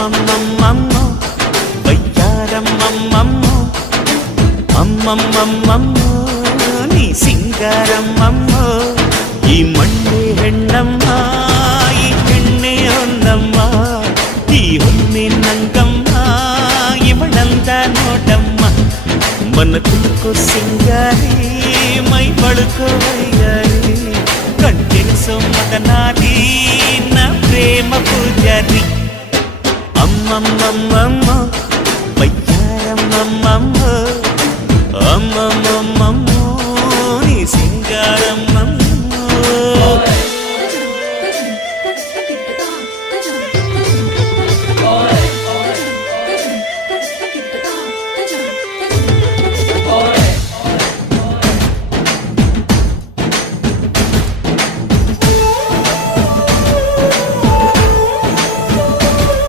అమ్మమ్మమ్మమ్మమ్మో వయ్యారమ్మమ్మమ్మో అమ్మమ్మమ్మమ్మో నీ సింగారమ్మమ్మో ಈ ಮಣ್ಣೆ ಹೆಣ್ಣಮ್ಮ ಈ ಹೆಣ್ಣೆ ಹೊನ್ನಮ್ಮ ಈ ಹೊನ್ನೆ ನಂಗಮ್ಮ ಇವಳಂದ ನೋಡಮ್ಮ ಮನ ಕುಲ್ಕೋ ಸಿಂಗಾರಿ ಮೈ ಬಳುಕೋ ವಯ್ಯಾರಿ ಕಣ್ಣೆನಿಸೋ ಮದನಾರಿ ನ ಪ್ರೇಮ ಪೂಜಾರಿ ಅಮ್ಮಮ್ಮಮ್ಮಮ್ಮ